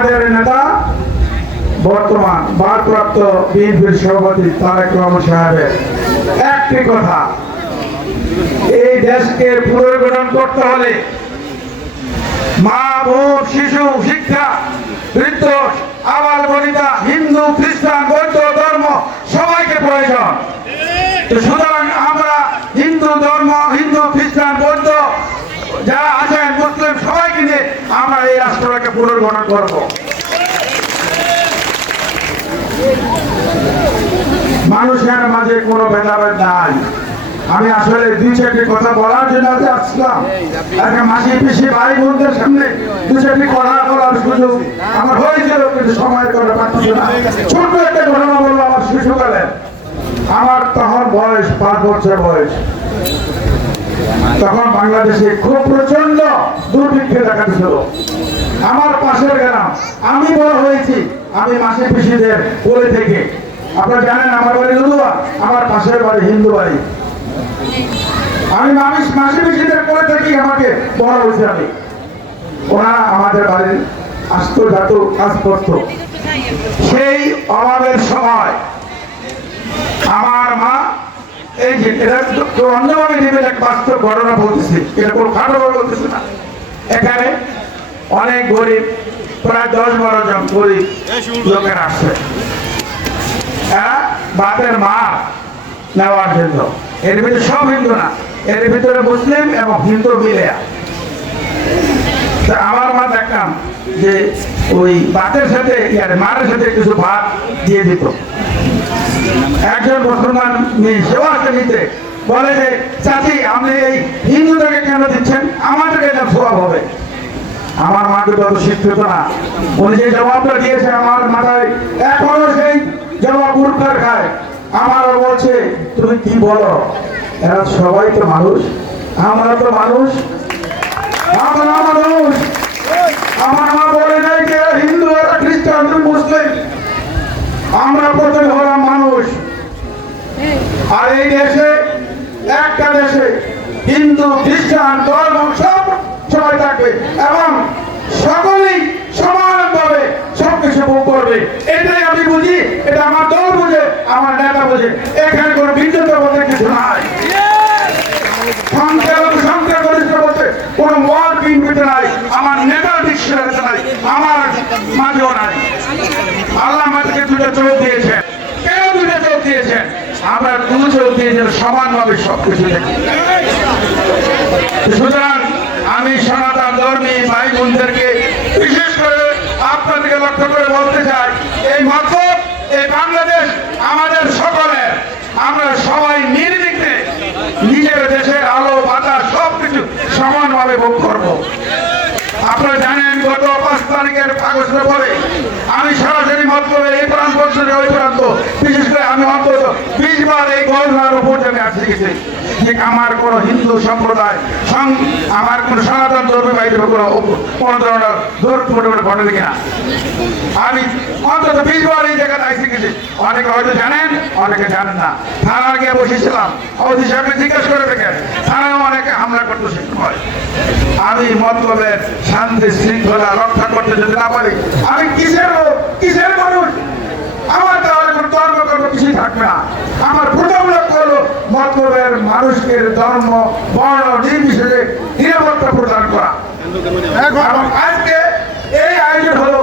আমাদের নেতা, বর্তমান ভারপ্রাপ্ত বিএনপির সভাপতি তারেক রহমান সাহেবের একটি কথা, এই দেশকে পুনর্গঠন করতে হলে মা, বোন, শিশু, শিক্ষা, বৃদ্ধ আবার বনিতা, হিন্দু, খ্রিস্টান, বৌদ্ধ, ধর্ম সবাইকে প্রয়োজন। সুতরাং আমরা হিন্দু ধর্ম হিন্দু খ্রিস্টান বৌদ্ধ যারা আছেন মুসলিম সবাইকে নিয়ে আমরা এই পুনর্গঠন করব। মানুষের মাঝে কোনো ভেদাভেদ নাই। আমি আসলে দুই চারটি কথা বলার জন্য আসলাম। ভাই বোনদের সামনে দু চারটি কথা বলার সুযোগ আমার হয়েছিল, কিন্তু সময়ের কথা পাচ্ছি না। ছোট্ট একটা ঘটনা বলল আমার শিশুকালে। আমার তখন বয়স পাঁচ বছর বয়স। তখন বাংলাদেশে খুব প্রচণ্ড দুর্ভিক্ষে দেখা দিছিল আমার পাশের গ্রাম, আমি বড় হয়েছি, আমি মাসে পিসিদের কোলে থেকে। আপনারা জানেন, আমার বাড়ি লুদুয়া আমার পাশের বাড়ি হিন্দু বাড়ি আমি মামিস মাসে পিসিদের কোলে থেকেই আমাকে বড় হয়েছে আমি। ওরা আমাদের বাড়ির আস্ত জাত কাজ করত। সেই অভাবের সময় আমার মা, এই যে, এটা অন্যভাবে নেবে এক বাস্তব ঘটনা বলতেছি। এটা কোনো খাটোভাবে বলতেছে না। এখানে অনেক গরিব, প্রায় দশ বারো জন গরিব লোকের আসছে এরা বাপের মা নেওয়ার জন্য এর ভিতরে সব হিন্দু না। এর ভিতরে মুসলিম এবং হিন্দু মিলে। আমার মা দেখতাম যে ওই ভাতের সাথে ইয়ার মারের সাথে কিছু ভাত দিয়ে দিত। একজন মুসলমান সেও আসে নিতে বলে যে, চাচি, আপনি এই হিন্দুদেরকে কেন দিচ্ছেন? আমাদেরকে এটা সোয়াব হবে। আমার মাকে তত শিক্ষিত না, উনি যে জবাবটা দিয়েছে আমার মাথায়, এখনও সেই জবাব উর্কার খায় আমারও বলছে, তুমি কি বলো? এরা সবাই তো মানুষ। আমরা তো মানুষ। আমরা মানুষ। আমার মা বলে নাই যে হিন্দু, এরা খ্রিস্টান মুসলিম। আমরা প্রথমে হলাম মানুষ। আর এই দেশে, একটা দেশে হিন্দু, খ্রিস্টান, ধর্ম সব এবং সকলেই সমানভাবে সবকিছু ভোগ করবে। এটাই আমি বুঝি, এটা আমার দল বুঝে, আমার নেতা বুঝে। এখানে কোনো ভিন্নতা বলতে কিছু নাই। আমার দৃশ্যতে নাই, আমার আল্লাহ দুটো চোখ দিয়েছেন। দুটো চোখ দিয়েছেন? আমরা সমানভাবে সব কিছু দেখি। সুতরাং আমি সনাতন ধর্মী ভাই বোনদেরকে বিশেষ করে আপনাদেরকে লক্ষ্য করে বলতে চাই, এই মাত্র এই বাংলাদেশ আমাদের সকলের। আমরা সবাই নির্বিঘ্নে নিজের দেশের আলো, বাতাস, সবকিছু সমানভাবে ভোগ করব। আমি সরাসরি মতলবে এই প্রান্ত ওই প্রান্ত, বিশেষ করে আমি অন্তত বিশ বার এই উপর আমি আসতে গেছি যে আমার হিন্দু সম্প্রদায় আমার সনাতন ধর্মী ধরনের কিনা। আমি অন্তত বিশ বার এই জায়গাতে আসতে গেছি অনেকে হয়তো জানেন, অনেকে জানেন না। থানার গিয়ে বসেছিলাম অবধি সামনে জিজ্ঞেস করে দেখেন, থানায় অনেকে হামলা করতে শিখতে হয় আমি মতলবের শান্তি শৃঙ্খলা রক্ষা করতে যদি না পারি আমি কিসের লোক কিসের মানুষ? আমার তাহলে কোনো ধর্ম কর্ম কিছুই থাকবে না। আমার প্রথম লক্ষ্য হলো মতলবের মানুষকে ধর্ম বর্ণ নির্বিশেষে নিরাপত্তা প্রদান করা। আজকে এই আয়োজন হলো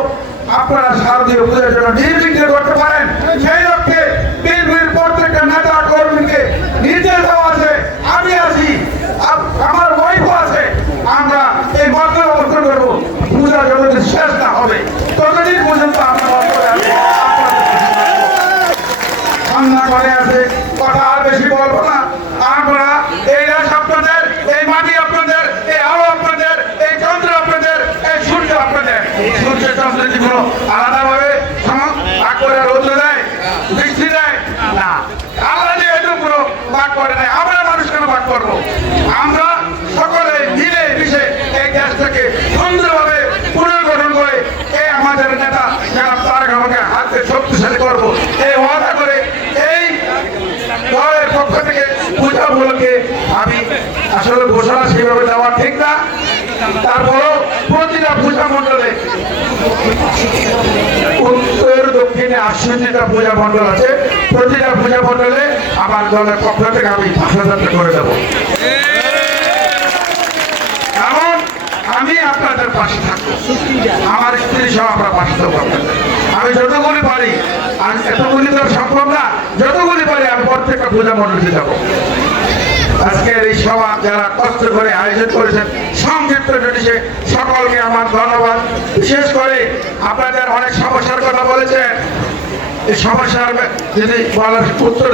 আপনারা শারদীয় পূজার জন্য নির্বিঘ্নে করতে পারেন। সেই লক্ষ্যে বিএনপির প্রত্যেকটা নেতা কর্মীকে নির্দেশ দেওয়া আছে আমি আছি আপ- আমার ওয়াইফও আছে আমরা এই মন্ত্র অবস্থান করব পূজা যতদিন শেষ না হবে ততদিন পর্যন্ত আমরা মন্ত্রে আছি কান্না করে আছে কথা আর বেশি বলব আমরা এই রাশ আপনাদের, এই মাটি আপনাদের, এই আলো আপনাদের, এই চন্দ্র আপনাদের, এই সূর্য আপনাদের। সূর্য চন্দ্র কি কোনো আলাদাভাবে সম- ভাগ করে রৌদ্র দেয় বৃষ্টি দেয় না আল্লাহ যেহেতু কোনো ভাগ করে নাই আমরা মানুষ কেন ভাগ করব আমরা সকলে মিলে মিশে এই দেশটাকে সুন্দরভাবে পুনর্গঠন করে এই আমাদের নেতা যারা তারেক আমাকে হাতে শক্তিশালী করব এই ওয়াদা করে এই দলের পক্ষ থেকে পূজা উপলক্ষে আমি আসলে ঘোষণা সেভাবে দেওয়া ঠিক না। তারপরও প্রতিটা পূজা মণ্ডলে এখানে আটষট্টিটা পূজা আছে, প্রতিটা পূজা আমার দলের পক্ষ থেকে আমি করে দেবো। আমি আপনাদের পাশে থাকব। আমার স্ত্রী সহ আমরা পাশে থাকব আমি যতগুলি পারি, আর এতগুলি তো সম্ভব না, যতগুলি পারি আমি প্রত্যেকটা পূজা মণ্ডলে যাব। আজকের এই সভা যারা কষ্ট করে আয়োজন করেছেন, সংক্ষিপ্ত নোটিশে সকলকে আমার ধন্যবাদ। বিশেষ করে আপনাদের অনেক সমস্যার কথা বলেছেন। এই সমস্যার যদি বলার উত্তর